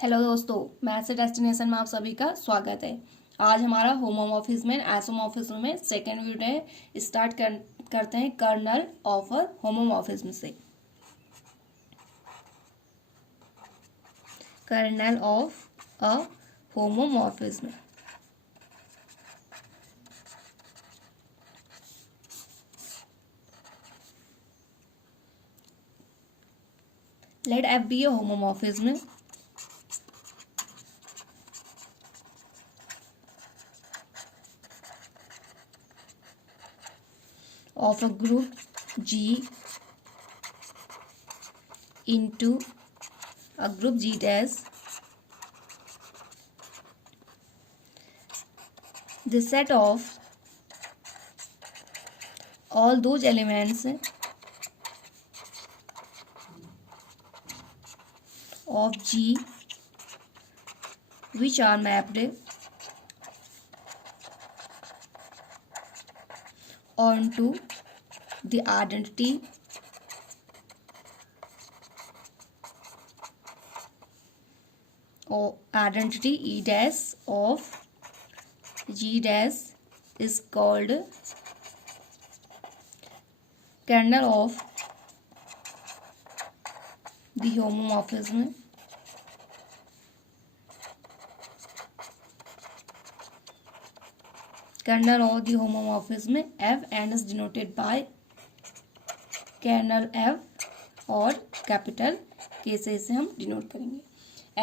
Hello दोस्तों, math से destination में आप सभी का स्वागत है। आज हमारा होमोमॉर्फिज्म एंड आइसोमॉर्फिज्म में सेकेंड वीडियो है। करते हैं कर्नल ऑफ अ होमोमॉर्फिज्म से। Kernel of a homomorphism. Let F be a homomorphism of a group G into a group G dash. The set of all those elements of G which are mapped onto the identity or identity E dash of G dash is called kernel of the homomorphism. Kernel of the homomorphism F and is denoted by kernel F और capital K से इसे हम denote करेंगे।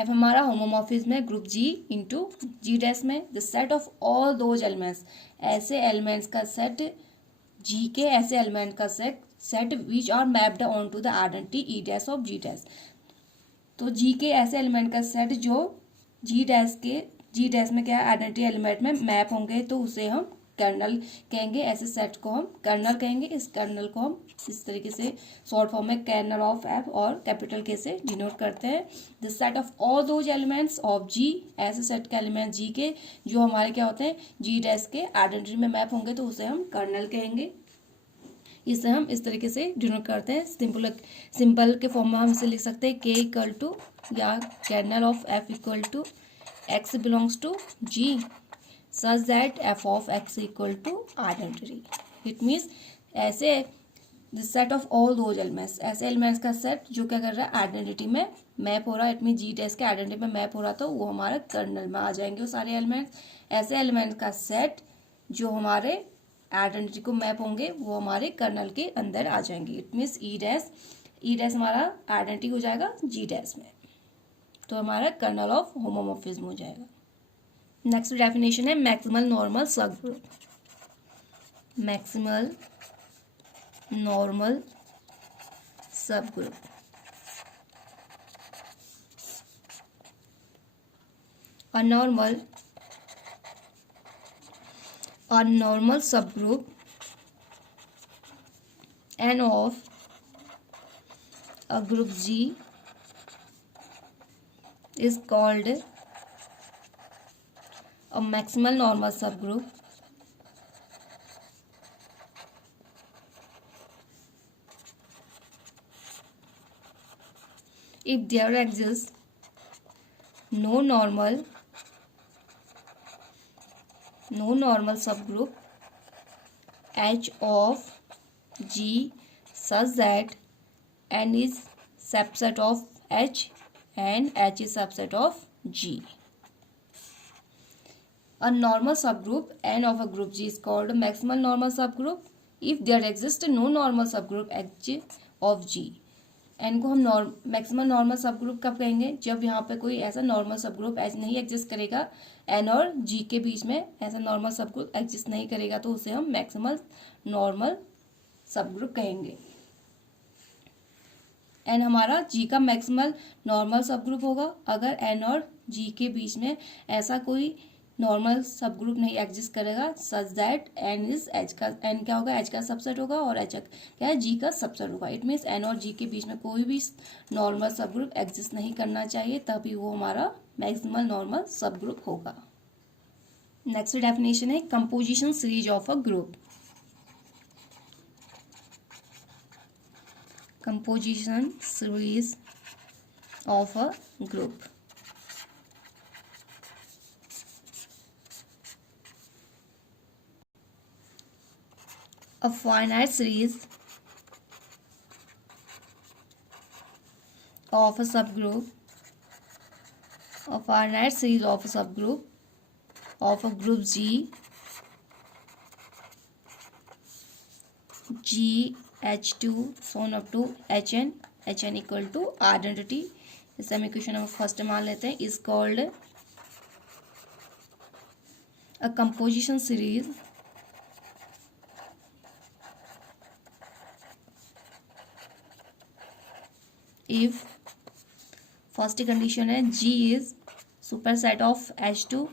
F हमारा homomorphism है group G into G dash में the set of all those elements, ऐसे elements का सेट G के ऐसे एलिमेंट का set which are mapped on to the identity e dash of G dash. तो G के ऐसे एलिमेंट का सेट जो G डैश में क्या आइडेंटिटी एलिमेंट में मैप होंगे तो उसे हम कर्नल कहेंगे। ऐसे सेट को हम कर्नल कहेंगे। इस कर्नल को हम इस तरीके से शॉर्ट फॉर्म में कर्नल ऑफ एफ और कैपिटल के से डिनोट करते हैं। The set of all those elements of G, ऐसे सेट के एलिमेंट जी के जो हमारे क्या होते हैं जी डैश के आइडेंटिटी में मैप होंगे तो उसे हम कर्नल कहेंगे। इसे हम इस तरीके से डिनोट करते हैं। सिंपल के फॉर्म में हम इसे लिख सकते हैं के इक्वल टू या kernel of F equal to X belongs to G such that f of x equal to identity. It means ऐसे the set of all those elements, ऐसे एलिमेंट्स का सेट जो क्या कर रहा है आइडेंटिटी में मैप हो रहा है। इट मीन जी डैश के आइडेंटिटी में मैप हो रहा तो वो हमारा कर्नल में आ जाएंगे वो सारे एलिमेंट्स। ऐसे एलिमेंट्स का सेट जो हमारे आइडेंटिटी को मैप होंगे वो हमारे कर्नल के अंदर आ जाएंगे। इट मीन्स ई डैश हमारा आइडेंटिटी हो जाएगा जी डैश में, तो हमारा कर्नल ऑफ होमोमॉर्फिज्म हो जाएगा। नेक्स्ट डेफिनेशन है मैक्सिमल नॉर्मल सब ग्रुप। मैक्सिमल नॉर्मल सब group a normal subgroup N of a group G is called a maximal normal subgroup if there exists no normal subgroup H of G such that N is subset of H and H is subset of G. A normal subgroup N of a group G is called a maximal normal subgroup if there exists no normal subgroup H of G. N को हम maximal normal subgroup कब कहेंगे? जब यहाँ पे कोई ऐसा normal subgroup H नहीं एग्जिस्ट करेगा, N और G के बीच में ऐसा नॉर्मल सबग्रुप एग्जिस्ट नहीं करेगा तो उसे हम मैक्सिमल नॉर्मल सबग्रुप कहेंगे। N हमारा G का मैक्सिमल नॉर्मल सबग्रुप होगा अगर N और G के बीच में ऐसा कोई नॉर्मल सबग्रुप नहीं एग्जिस्ट करेगा such that N is H का, एन क्या होगा एच का सबसेट होगा और एच क्या है जी का सबसेट होगा। इट मीन्स एन और जी के बीच में कोई भी नॉर्मल सबग्रुप एग्जिस्ट नहीं करना चाहिए, तभी वो हमारा मैक्सिमल नॉर्मल सबग्रुप होगा। नेक्स्ट डेफिनेशन है composition series of a group. Composition series of a group a finite series of a subgroup, a finite series of a subgroup of a group G H2 so on up to Hn equal to identity, इसे हम equation number first मान लेते हैं, is called a composition series if first condition है G is superset of H2,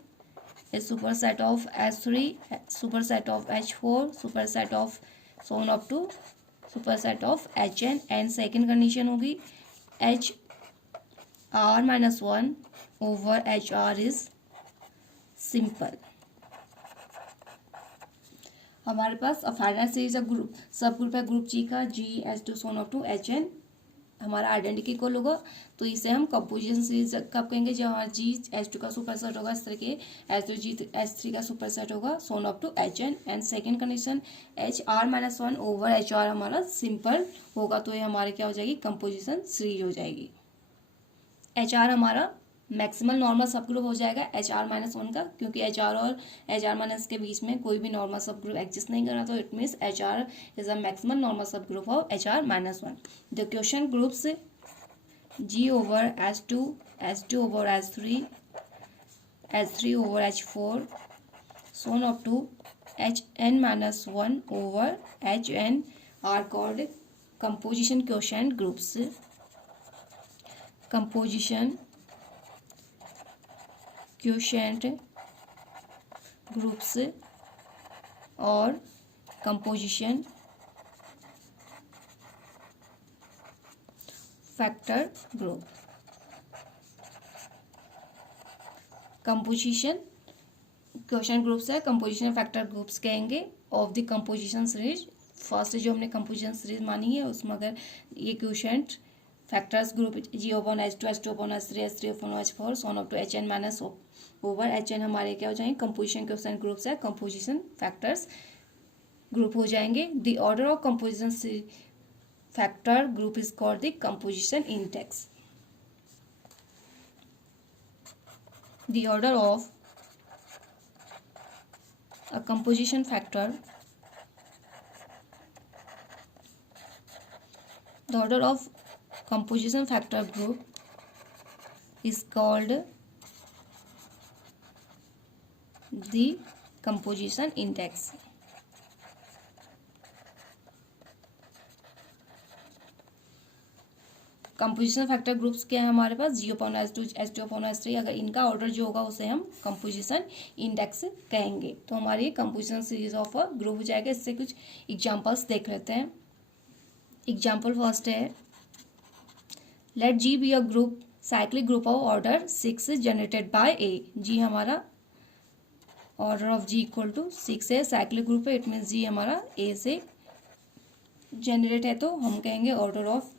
a superset of H3, superset of H4, superset of so on up to superset of Hn, and second condition होगी HR minus one over HR is simple. हमारे पास final series group सब group है group जी का, GH2 so on up to Hn हमारा identity equal होगा, तो इसे हम कंपोजिशन सीरीज कब कहेंगे, जहाँ GH2 का सुपरसेट होगा इस तरह के, H3 का सुपरसेट होगा so on up to Hn, and second condition HR minus one over HR हमारा सिंपल होगा, तो ये हमारे क्या हो जाएगी कंपोजिशन सीरीज हो जाएगी। HR हमारा मैक्सिमल नॉर्मल सब ग्रुप हो जाएगा HR माइनस वन का, क्योंकि HR और HR माइनस के बीच में कोई भी नॉर्मल सब ग्रुप एग्जिस्ट नहीं कर रहा, तो it means HR is a maximal normal subgroup of HR minus one. The question groups G over H2, H2 over H3, H3 over H4 so on up to Hn minus one over Hn are called composition question groups. Composition quotient groups और composition factor group. Composition question groups है, composition factor groups कहेंगे of the composition series. First जो हमने composition series मानी है उसमें अगर ये quotient factors group G open H2, H2 open H3, H3 open H4 so on up to Hn minus over Hn हमारे क्या हो जाएंगे कंपोजिशन क्वेश्चन ग्रुप्स है, कंपोजिशन फैक्टर्स ग्रुप हो जाएंगे। The order of composition factor group is called the composition index. The order of a composition factor, the order of composition factor group is called the composition index। Composition factor groups क्या है हमारे पास, G upon H2, H2 upon H3, अगर इनका order जो होगा उसे हम composition index कहेंगे। तो हमारी composition series of a group हो जाएगा। इससे कुछ एग्जांपल्स देख लेते हैं। एग्जांपल फर्स्ट है, let G be a group cyclic group of order 6 generated by A। G हमारा order of G equal to 6 है, साइक्लिक ग्रुप है, इट मीन्स G हमारा A से जनरेट है, तो हम कहेंगे order of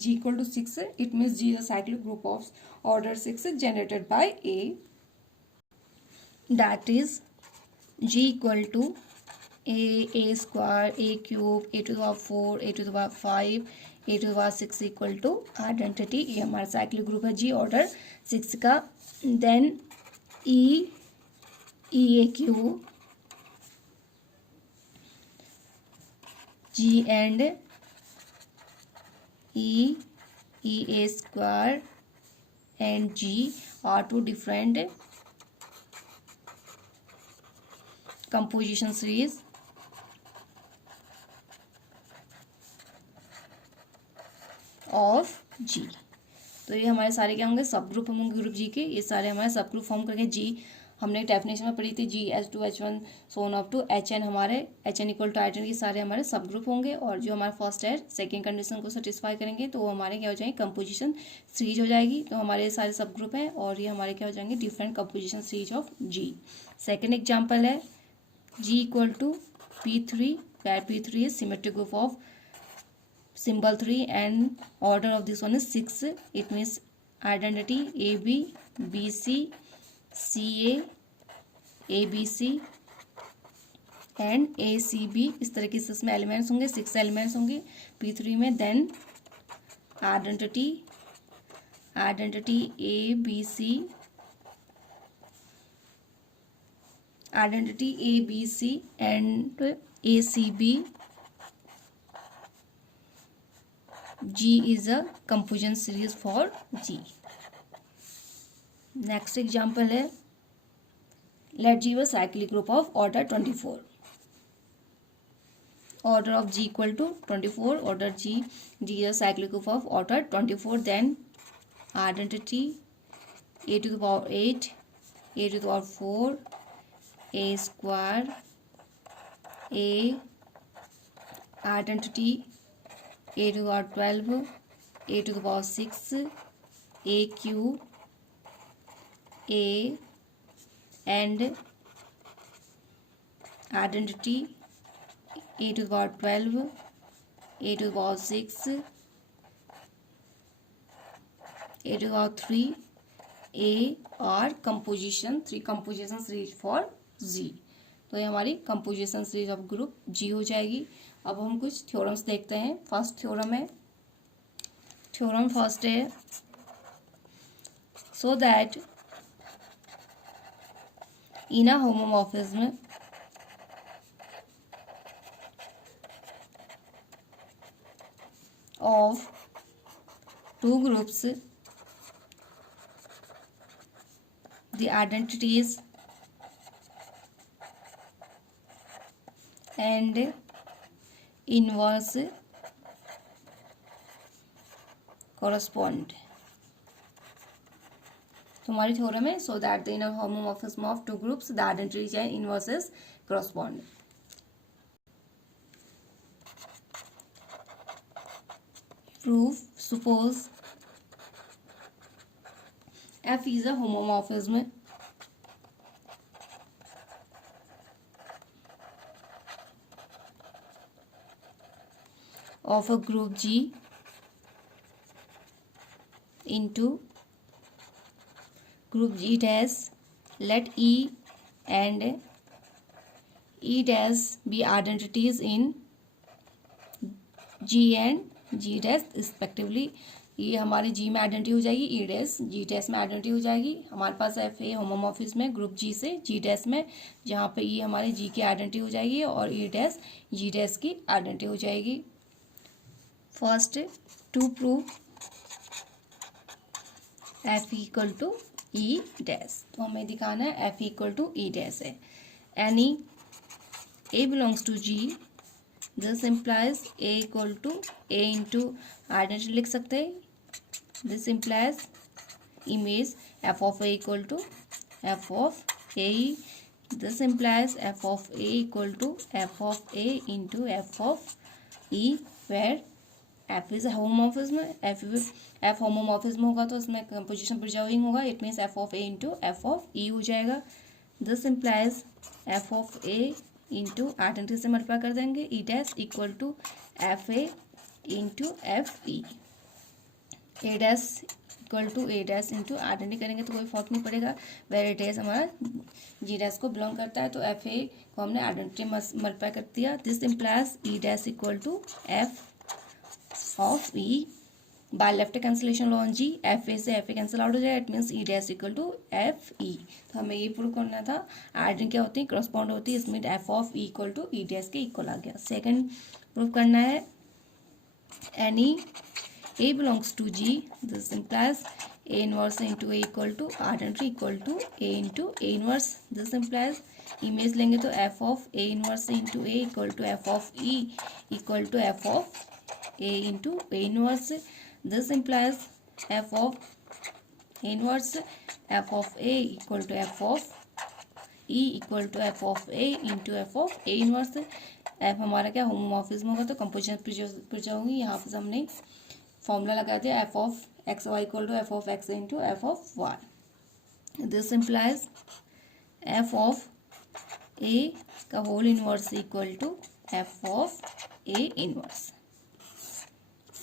G equal to 6, it means G is cyclic group of order 6 generated by A। That is G equal to A square, A cube, A to the power 4, A to the power 5, A to the power 6 equal to identity. ये हमारा cyclic group है G order 6 का। Then E A cube, G and E A square and G are two different composition series of G। तो ये हमारे सारे क्या होंगे सब ग्रुप होंगे ग्रुप G के, ये सारे हमारे सब ग्रुप फॉर्म करके G हमने डेफिनेशन में पढ़ी थी, GH2 H1 so on up to Hn, हमारे Hn इक्वल टू आइडेंटिटी, ये सारे हमारे सब ग्रुप होंगे। और जो हमारा फर्स्ट है सेकेंड कंडीशन को सेटिस्फाई करेंगे तो वो हमारे क्या हो जाएंगे कंपोजिशन सीरीज हो जाएगी। तो हमारे सारे सब ग्रुप हैं और ये हमारे क्या हो जाएंगे different composition series of G। Second example है G equal to P3, where P3 is symmetric group of symbol 3 and order of this one is 6, it means identity AB, BC, CA, ABC, and A C B, इस तरीके से इसमें elements होंगे, 6 elements होंगे P3 में। Then identity A B C, identity A B C and A C B, G is a composition series for G. Next example है, let G a cyclic group of order 24. Order of G equal to 24. Order G is a cyclic group of order 24. Then identity a to the power 8, a to the power 4, a square, a identity a to the power 12, a to the power 6, a cube, a and identity a to the power 12, a to the power 6, a to the power 3, a और composition 3 composition series for G। तो ये हमारी composition series of group G हो जाएगी। अब हम कुछ theorems देखते हैं। फर्स्ट थ्योरम है, थ्योरम फर्स्ट है, so that in a homomorphism of two groups the identities and inverse correspond। तुम्हारी थ्योरम है, so that the inner homomorphism of two groups the identities and inverses correspond। Proof, suppose F is a homomorphism of a group G into group G dash, let E and E dash be identities in G and G dash respectively। ये हमारी G में identity हो जाएगी, E dash G dash में identity हो जाएगी। हमारे पास F A homomorphism में ग्रुप G से G डैश में, जहाँ पे E हमारी G की आइडेंटिटी हो जाएगी और E डैश G डैश की आइडेंटिटी हो जाएगी। First, to prove F equal to E dash, तो हमें दिखाना है F equal to E dash है। Any A belongs to G, this implies A equal to A into identity लिख सकते हैं। This implies image F of A equal to F of A। This implies F of A equal to F of A into F of E, where F is homomorphism. F homomorphism होगा तो इसमें composition preserving होगा, it means F of A into F of E हो जाएगा। This implies F of A into identity से multiply कर देंगे, E dash equal to F A into F E. A dash equal to A dash into identity करेंगे तो कोई फर्क नहीं पड़ेगा, वेर ए डैश हमारा जी डैश को बिलोंग करता है, तो एफ ए को हमने आइडेंटिटी मल्टीप्लाई कर दिया। This implies E dash equal to F of E. By left cancellation law on G, F A से एफ ए कैंसिल आउट हो जाएगा, it means E dash equal to F E. तो हमें ये prove करना था आइडेंटिटी क्या होती है, करस्पॉन्ड होती है, इसमें F of E equal to E dash के इक्वल आ गया। सेकंड प्रूव करना है any A belongs to G, this implies A inverse into A equal to identity equal to A into A inverse। this implies image लेंगे तो F of A inverse into A equal to F of E equal to F of A into A inverse। this implies F of A inverse F of A equal to F of E equal to F of A into F of A inverse। F हमारा क्या homomorphism होगा तो composition preserve होगी, यहाँ पर हमने formula लगा दिया F of X Y equal to F of X into F of Y. This implies F of A का whole inverse equal to F of A inverse.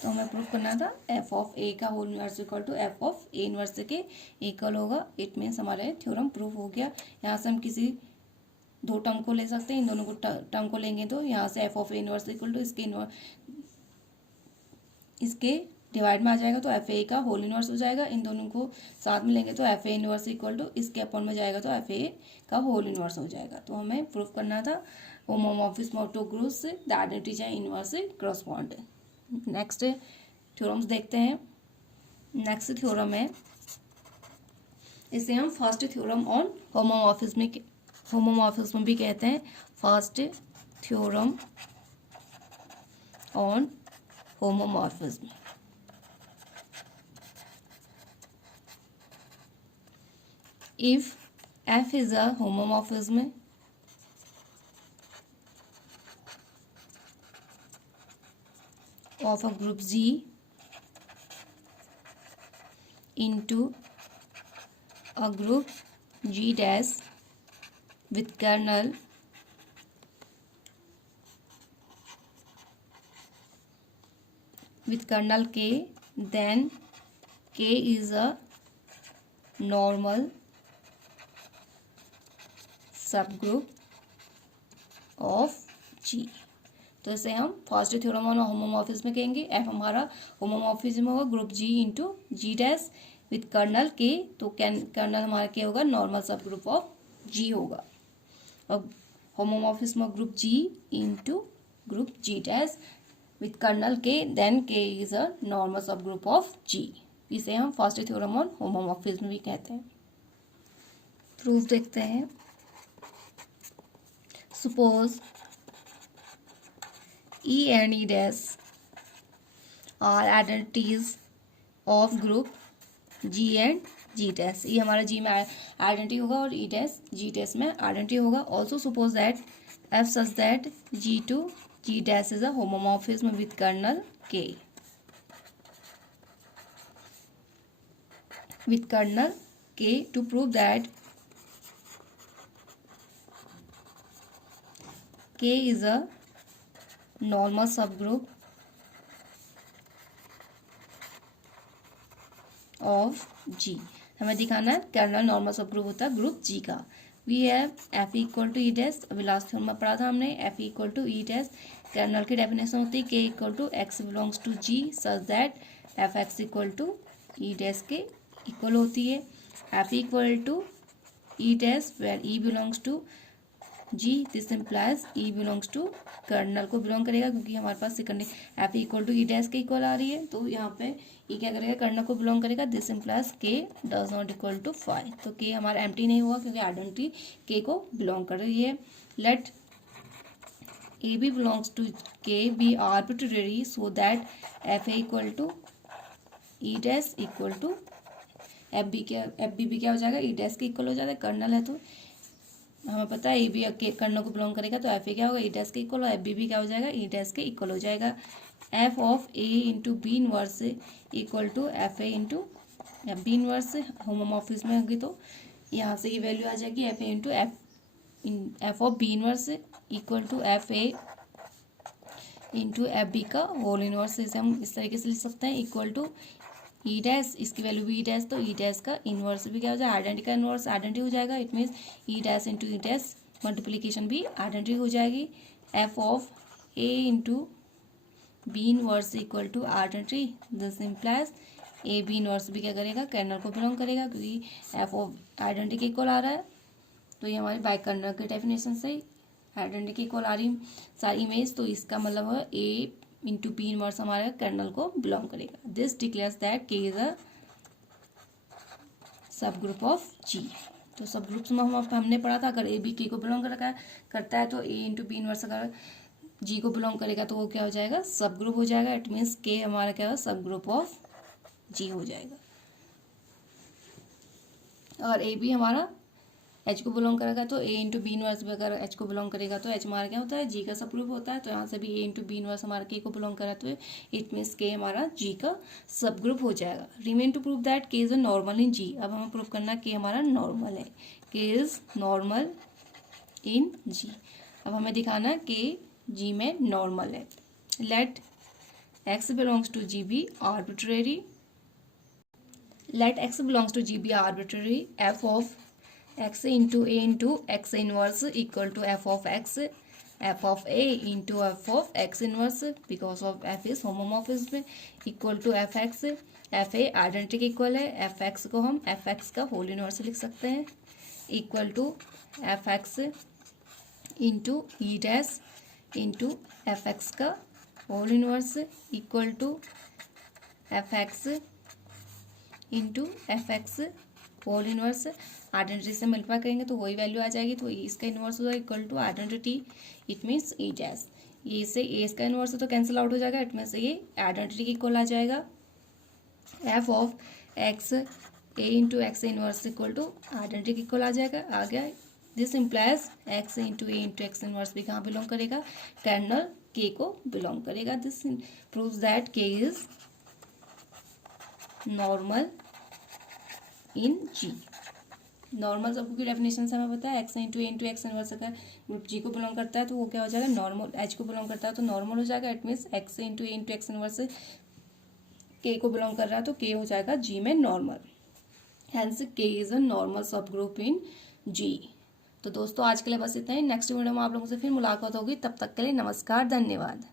तो हमें प्रूव करना था एफ ऑफ ए का whole inverse equal to F of A inverse के equal होगा, it means हमारे theorem prove हो गया। यहाँ से हम किसी दो टर्म को ले सकते हैं, इन दोनों को टर्म को लेंगे तो यहाँ से F of A inverse equal to इसके डिवाइड में आ जाएगा तो एफ ए का होल इनवर्स हो जाएगा। इन दोनों को साथ में लेंगे तो F A inverse equal to इसके अपॉन में जाएगा तो एफ ए का होल इनवर्स हो जाएगा। तो हमें प्रूफ करना था homomorphism of two groups the identity चाहे इनवर्स करस्पॉन्ड। नेक्स्ट थ्योरम्स देखते हैं। नेक्स्ट थ्योरम है, इसे हम फर्स्ट थ्योरम ऑन होमोमॉर्फिज्म भी कहते हैं। First theorem on homomorphism. If F is a homomorphism of a group G into a group G dash with kernel K, then K is a normal subgroup of G. तो इसे हम first theorem on homomorphism में कहेंगे। F हमारा homomorphism होगा group G into G dash with kernel K, तो colonel हमारा क्या होगा, नॉर्मल सबग्रुप ऑफ जी होगा। अब homomorphism of group G into group G dash with kernel K, then K is a normal subgroup of G. इसे हम first theorem on homomorphism भी कहते हैं। प्रूफ देखते हैं। Suppose E and E dash are identities of group G and G dash। E हमारा G में identity होगा और E dash G dash में आइडेंटिटी होगा। Also suppose that F such that G to G dash is a homomorphism with kernel K, with kernel K to prove that K is a normal subgroup of G। हमें दिखाना है colonel normal subgroup होता है group G का। We have F equal to E dash, अभी last theorem में पढ़ा था हमने, F equal to E dash. Kernel की डेफिनेशन होती है K equal to X belongs to G such that F X equal to E dash के equal होती है। F equal to E dash where E belongs to G, this implies E belongs to kernel को belong करेगा, क्योंकि हमारे पास second F equal to E dash के equal आ रही है, तो यहाँ पे ई क्या करेगा, कर्नल को बिलोंग करेगा। दिस इम्प्लाइज के डज नॉट इक्वल टू 5, तो के हमारा एम्प्टी नहीं हुआ क्योंकि आइडेंटिटी के को बिलोंग कर रही है। Let A B belongs to K B arbitrary so that F A equal to E dash equal to F B क्या हो जाएगा, ई डैश के इक्वल हो जाएगा, कर्नल है तो हमें पता है ए बी कर्नल को बिलोंग करेगा, तो एफ ए क्या होगा, ई डैश के इक्वल, और एफ बी क्या हो जाएगा, ई डैश के इक्वल हो जाएगा। F of A into B inverse equal to F A into F B inverse homomorphism में होगी, तो यहाँ से ये वैल्यू आ जाएगी F A into F of B inverse equal to F A into F B का होल इनवर्स। इसे हम इस तरीके से लिख सकते हैं, इक्वल टू ई डैश, इसकी वैल्यू भी ई डैश, तो ई डैश का इनवर्स भी क्या हो जाएगा, आइडेंटिटी का इनवर्स आइडेंटिटी हो जाएगा। It means E dash into E dash multiplication भी आइडेंटिटी हो जाएगी। F of A into B inverse equal to identity, this implies A B inverse भी क्या करेगा, कर्नल को बिलोंग करेगा, क्योंकि एफ ऑफ आइडेंटिटी के इक्वल आ रहा है, तो ये हमारी बाय कर्नल के डेफिनेशन से आइडेंटिटी के इक्वल आ रही सारी इमेज, तो इसका मतलब है ए इंटू बी इनवर्स हमारे कर्नल को बिलोंग करेगा। This declares that K is अ सब ग्रुप ऑफ जी। तो सब ग्रुप्स में हमने पढ़ा था, अगर ए बी के को बिलोंग करता है तो ए इंटू बी इनवर्स अगर जी को बिलोंग करेगा तो वो क्या हो जाएगा, सब ग्रुप हो जाएगा। इट मीन्स के हमारा क्या होगा, सब ग्रुप ऑफ जी हो जाएगा। अगर ए बी हमारा एच को बिलोंग करेगा तो ए इंटू बी इनवर्स भी अगर एच को बिलोंग करेगा तो एच हमारा क्या होता है, जी का सब ग्रुप होता है, तो यहाँ से भी ए इंटू बी इनवर्स हमारा के को बिलोंग करा तो इट मीन्स के हमारा जी का सब ग्रुप हो जाएगा। Remain to prove that K is a normal in जी। अब हमें प्रूव करना के हमारा नॉर्मल है, के इज नॉर्मल इन जी। अब हमें दिखाना के जी में नॉर्मल है। Let X belongs to G be arbitrary, let x belongs to G be arbitrary, f of X into A into X inverse equal to F of X, F of A into F of X inverse, because of F is homomorphism equal to F X, F A identity के equal है, F X को हम F X का whole inverse लिख सकते हैं equal to F X into E dash into F X का whole inverse equal to F X into F X whole inverse. Identity से मल्टीप्लाई करेंगे तो वही वैल्यू आ जाएगी, तो इसका इनवर्स हो जाएगा equal to identity, it means E dash, ये से ए इसका इनवर्स है तो कैंसिल आउट हो जाएगा, इट मीन्स ये आइडेंटिटी की इक्वल आ जाएगा। F of X A into X inverse equal to identity की इक्वल आ जाएगा, आ गया। This implies X into A into X inverse भी कहाँ बिलोंग करेगा, कर्नल के को बिलोंग करेगा। This proves that K is normal in G. Normal सबको की डेफिनेशन से हमें पता है, X into A into X inverse अगर ग्रुप जी को बिलोंग करता है तो वो क्या हो जाएगा, नॉर्मल, एच को बिलोंग करता है तो नॉर्मल हो जाएगा, it means x into A into X inverse के को बिलोंग कर रहा है तो के हो जाएगा जी में नॉर्मल, हेंस के इज अ नॉर्मल सब ग्रुप इन जी। तो दोस्तों आज के लिए बस इतना ही, नेक्स्ट वीडियो में आप लोगों से फिर मुलाकात होगी, तब तक के लिए नमस्कार, धन्यवाद।